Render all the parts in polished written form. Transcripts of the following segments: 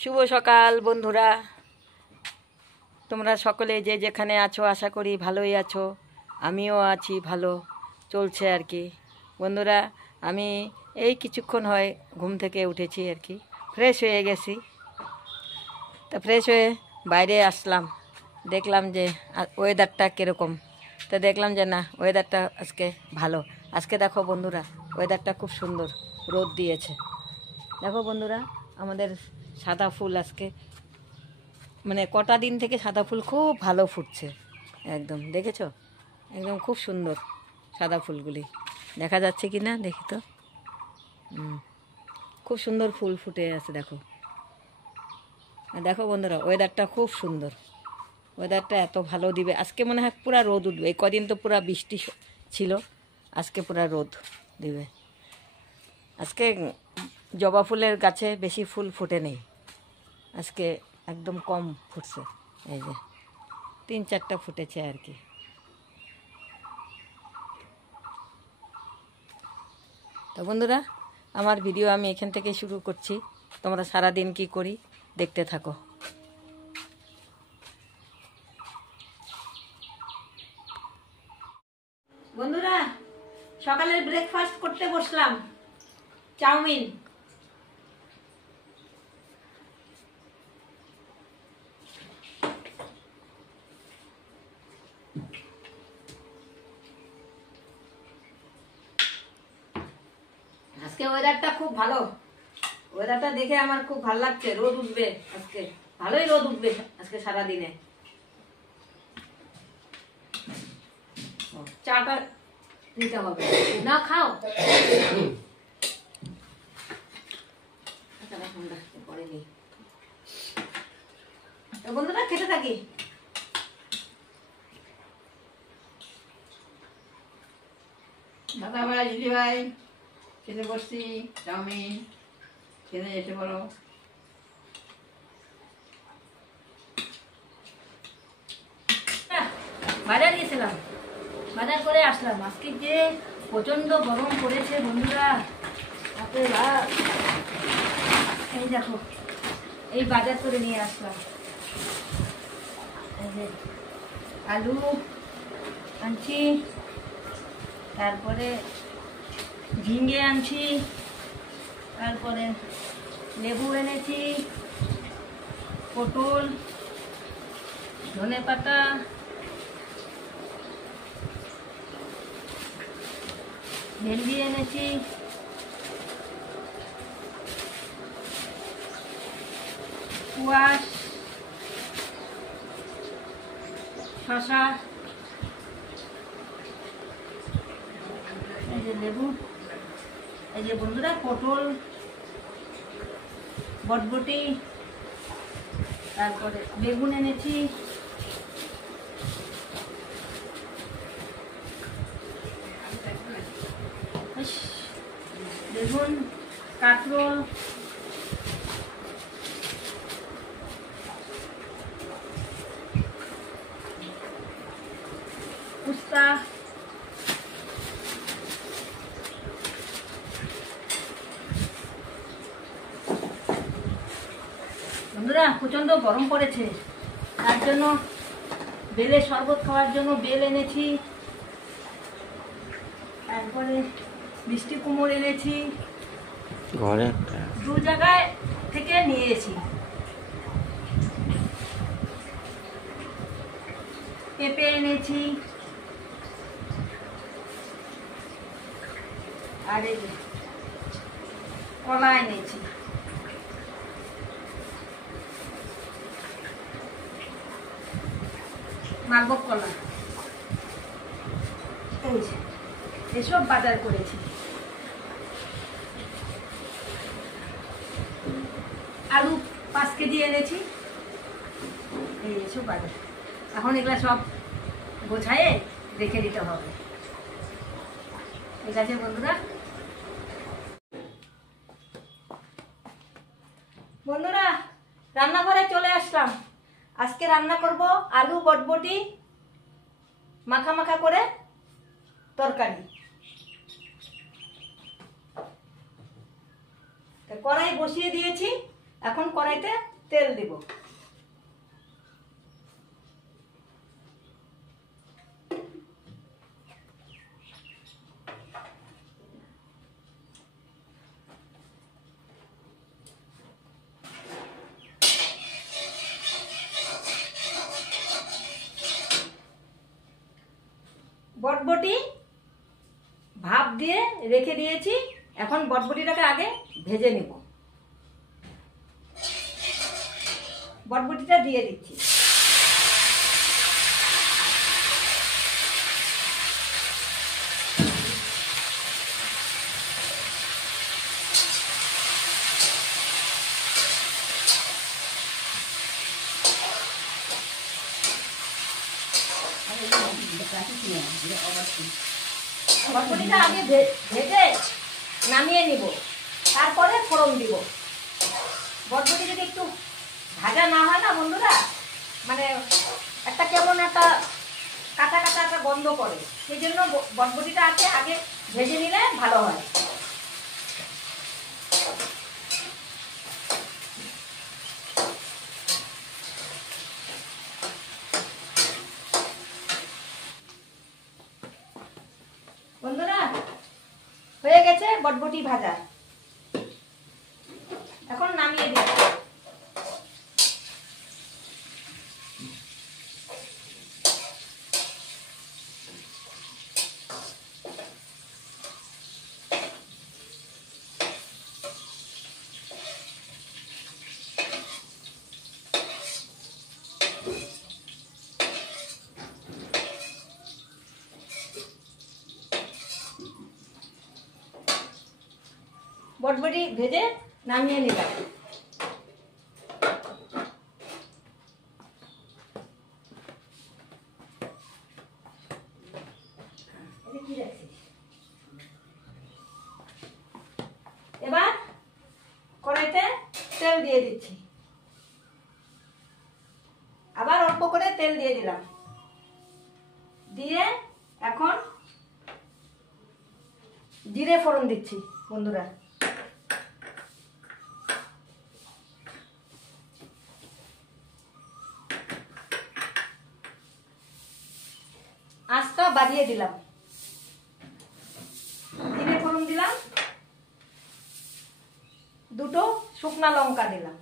শুভ সকাল বন্ধুরা, তোমরা সকলে যে যেখানে আছো আশা করি ভালোই আছো। আমিও আছি, ভালো চলছে আর কি। বন্ধুরা, আমি এই কিছুক্ষণ হয় ঘুম থেকে উঠেছি আর কি, ফ্রেশ হয়ে গেছি। তা ফ্রেশ হয়ে বাইরে আসলাম, দেখলাম যে ওয়েদারটা কীরকম। তা দেখলাম যে না, ওয়েদারটা আজকে ভালো। আজকে দেখো বন্ধুরা, ওয়েদারটা খুব সুন্দর, রোদ দিয়েছে। দেখো বন্ধুরা, আমাদের সাদা ফুল আজকে মানে কটা দিন থেকে সাদা ফুল খুব ভালো ফুটছে, একদম দেখেছো, একদম খুব সুন্দর সাদা ফুলগুলি। দেখা যাচ্ছে কি না দেখি তো, খুব সুন্দর ফুল ফুটে আছে দেখো। আর দেখো বন্ধুরা, ওয়েদারটা খুব সুন্দর, ওয়েদারটা এত ভালো দিবে আজকে, মনে হয় পুরা রোদ উঠবে। এই কদিন তো পুরা বৃষ্টি ছিল, আজকে পুরা রোদ দিবে। আজকে জবা ফুলের গাছে বেশি ফুল ফুটে নেই, আজকে একদম কম ফুটছে, এই যে 3-4টা ফুটেছে আর কি। তো বন্ধুরা, আমার ভিডিও আমি এখান থেকে শুরু করছি। তোমরা সারাদিন কি করি দেখতে থাকো। বন্ধুরা, সকালের ব্রেকফাস্ট করতে বসলাম, চাউমিন। আজকে ওয়েদারটা খুব ভালো, ওয়েদারটা দেখে আমার খুব ভালো লাগছে। রোদ উঠবে আজকে, ভালোই রোদ উঠবে আজকে সারাদিনে। চাটা নিতে হবে না, খাও। পড়েনি বন্ধুরা, খেতে থাকি। দাদা ভাই, দিদি ভাই, খেতে বসছি চাউমিন, খেতে যেতে বলো। বাজার গিয়েছিলাম, বাজার করে আসলাম। আজকে যে প্রচন্ড গরম পড়েছে বন্ধুরা, এই দেখো, এই বাজার করে নিয়ে আসলাম। এই যে আলু আনছি, তারপরে ঝিঙ্গে আনছি, তারপরে লেবু এনেছি, পটল, ধনেপাতা, ভেন্ডি এনেছি, কুয়াশ, শশা, এই যে লেবু, এই যে বন্ধুরা পটল, বটবটি, তারপরে বেগুন এনেছি, বেগুন, কাঁকরোল, উস্তা, বন্ধুরা প্রচন্ড গরম পড়েছে, তার জন্য বেলের শরবত খাওয়ার জন্য বেল এনেছি, তারপরে মিষ্টি কুমড় এনেছি, ঘরে 2 জায়গায় থেকে নিয়েছি। পেঁপে এনেছি, আর এই যে কলা এনেছি। মালভোগ কলা, এসব বাজার করেছি। আলু 5 কেজি এনেছি, এই এসব বাজার। এখন এগুলা সব গোছায়ে রেখে দিতে হবে, ঠিক আছে বন্ধুরা। বন্ধুরা, রান্নাঘরে চলে আসলাম। আজকে রান্না করব আলু বটবটি মাখা মাখা করে তরকারি। কড়াই বসিয়ে দিয়েছি, এখন কড়াইতে তেল দিব। বটবটি ভাপ দিয়ে রেখে দিয়েছি, এখন বটবটিটাকে আগে ভেজে নিব। বটবটিটা দিয়ে দিচ্ছি। বটবটিটা আগে ভেজে নামিয়ে নিব, তারপরে ফোড়ন দিব। বটবটি যদি একটু ভাজা না হয় না বন্ধুরা, মানে একটা কেমন একটা কাঁচা কাঁচা একটা গন্ধ করে, সেই জন্য বটবটিটা আগে ভেজে নিলে ভালো হয়। বন্ধুরা হয়ে গেছে বটবটি ভাজা, এখন নামিয়ে দিচ্ছি। বটবটি ভেজে নামিয়ে নিলাম। এবার কড়াইতে তেল দিয়ে দিচ্ছি, আবার অল্প করে তেল দিয়ে দিলাম। দিয়ে এখন জিরে ফোড়ন দিচ্ছি বন্ধুরা। আঁচটা বাড়িয়ে দিলাম, জিরে ফোড়ন দিলাম, দুটো শুকনা লঙ্কা দিলাম।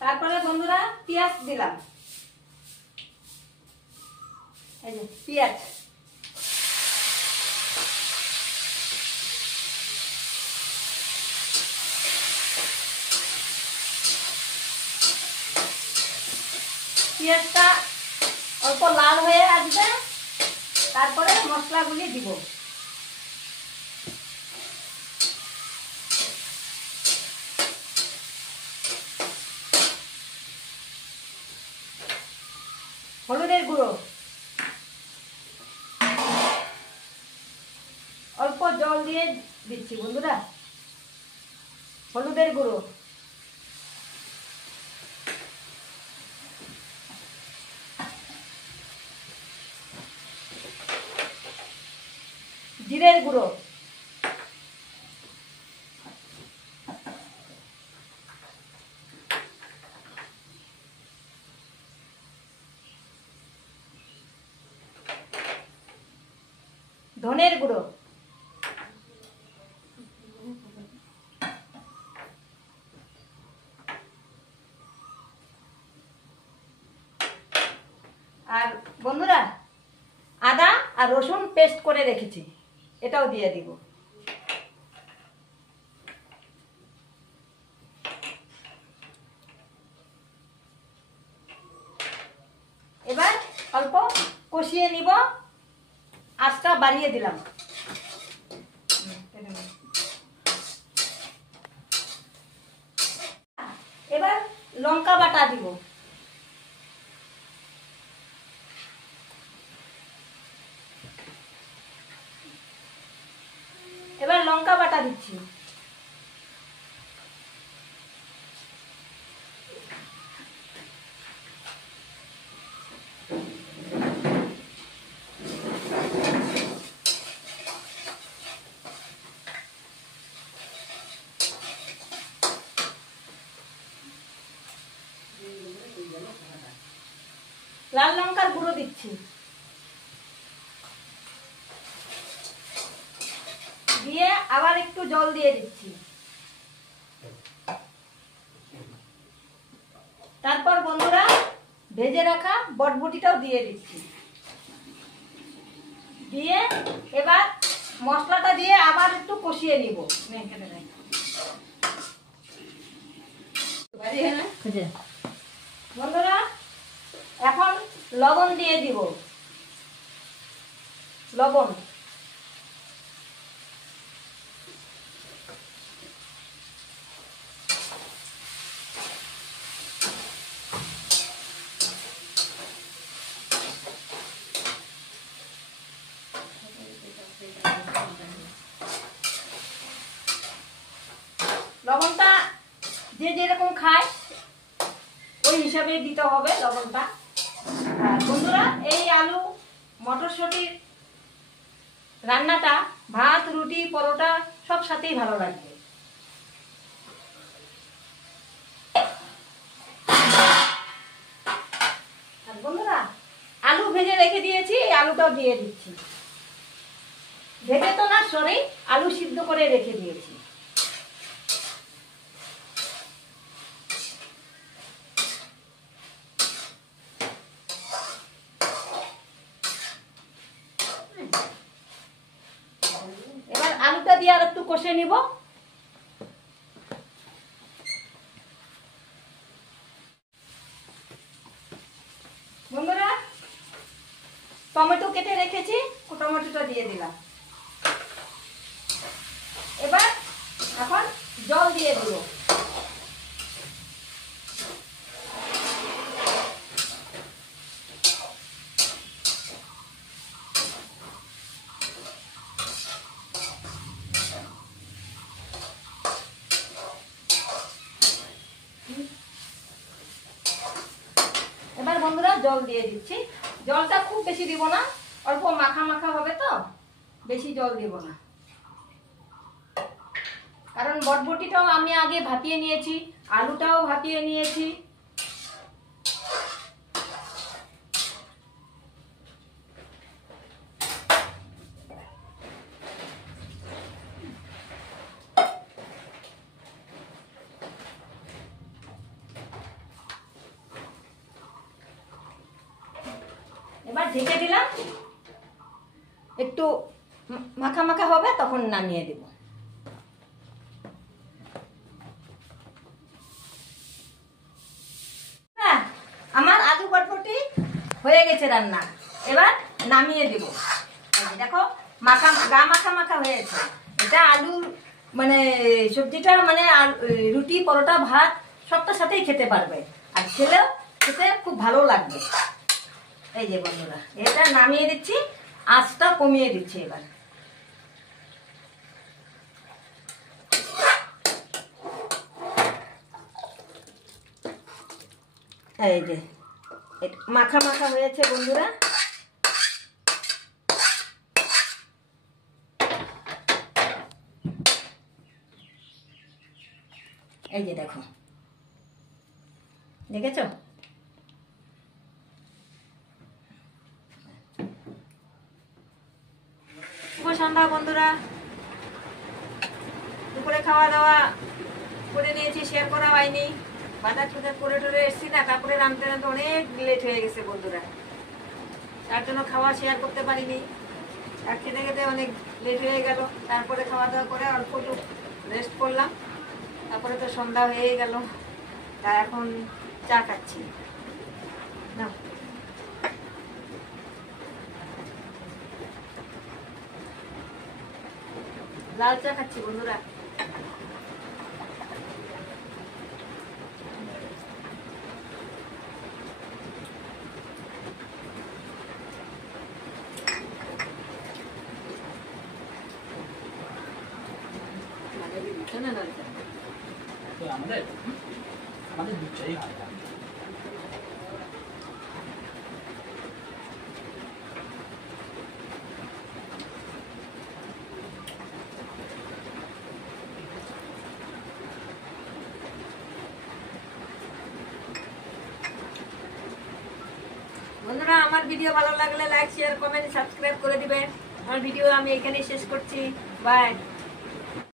তারপরে বন্ধুরা পেঁয়াজ দিলাম, এই যে পেঁয়াজ। পেঁয়াজটা অল্প লাল হয়ে আসবে, তারপরে মশলাগুলি দিব। হলুদের গুঁড়ো, অল্প জল দিয়ে দিচ্ছি বন্ধুরা। হলুদের গুঁড়ো, জিরের গুঁড়ো, ধনের গুঁড়ো, আর বন্ধুরা আদা আর রসুন পেস্ট করে রেখেছি, এটাও দিয়ে দিব। এবার অল্প কষিয়ে নিব, আঁচটা বাড়িয়ে দিলাম। এবার লঙ্কা বাটা দিব। এবার লঙ্কা বাটা দিচ্ছি। লাল লঙ্কার গুঁড়ো দিচ্ছি, দিয়ে আবার একটু জল দিয়ে দিচ্ছি। তারপর বন্ধুরা ভেজে রাখা বটবটিটাও দিয়ে দিচ্ছি, দিয়ে এবার মশলাটা দিয়ে আবার একটু কষিয়ে নিব। বন্ধুরা এখন লবণ দিয়ে দিব, লবণ, লবণটা যে যেরকম খায় ওই হিসাবে দিতে হবে লবণটা। বন্ধুরা এই আলু মটরশুঁটির রান্নাটা ভাত, রুটি, পরোটা সব সাথেই ভালো লাগবে। আর বন্ধুরা আলু ভেজে রেখে দিয়েছি, এই আলুটাও দিয়ে দিচ্ছি। ভেজে তো না, সরি, আলু সিদ্ধ করে রেখে দিয়েছি। এবার আলুটা দিয়ে আর একটু কষে নিব। বন্ধুরা টমেটো কেটে রেখেছি, টমেটোটা দিয়ে দিলাম। এবার এখন জল দিয়ে দিব। এবার বন্ধুরা জল দিয়ে দিচ্ছি। জলটা খুব বেশি দিব না, অল্প মাখা মাখা হবে তো, বেশি জল দিব না। কারণ বটবটিটাও আমি আগে ভাপিয়ে নিয়েছি, আলুটাও ভাপিয়ে নিয়েছি। এবার ঢেকে দিলাম, একটু মাখা মাখা হবে, তখন নামিয়ে দেব। আমার আলু বটবটি হয়ে গেছে রান্না, এবার নামিয়ে দেব। দেখো মাখা গা মাখা মাখা হয়েছে। এটা আলুর মানে সবজিটা মানে রুটি, পরোটা, ভাত সবটার সাথেই খেতে পারবে, আর খেলেও খেতে খুব ভালো লাগবে। এই যে বন্ধুরা এটা নামিয়ে দিচ্ছি, আঁচটা কমিয়ে দিচ্ছি। এবার এই যে মাখা মাখা হয়েছে বন্ধুরা। এই যে দেখো, দেখেছো? শুভ সন্ধ্যা বন্ধুরা। দুপুরে খাওয়া দাওয়া করে নিয়েছি, শেয়ার করা হয়নি। বাজার টাজার করে টরে এসছি না, তারপরে রাঁধতে রাঁধতে অনেক লেট হয়ে গেছে বন্ধুরা, তার জন্য খাওয়া শেয়ার করতে পারিনি। আর খেতে খেতে অনেক লেট হয়ে গেল। তারপরে খাওয়া দাওয়া করে অল্প একটু রেস্ট করলাম, তারপরে তো সন্ধ্যা হয়ে গেল। তা এখন চা খাচ্ছি। না লাল চা খাচ্ছি বন্ধুরা। আমাদের আমাদের দুধ চাই হয়। বন্ধুরা আমার ভিডিও ভালো লাগলে লাইক শেয়ার কমেন্ট সাবস্ক্রাইব করে দিবেন। আমার ভিডিও আমি এখানেই শেষ করছি। বাই।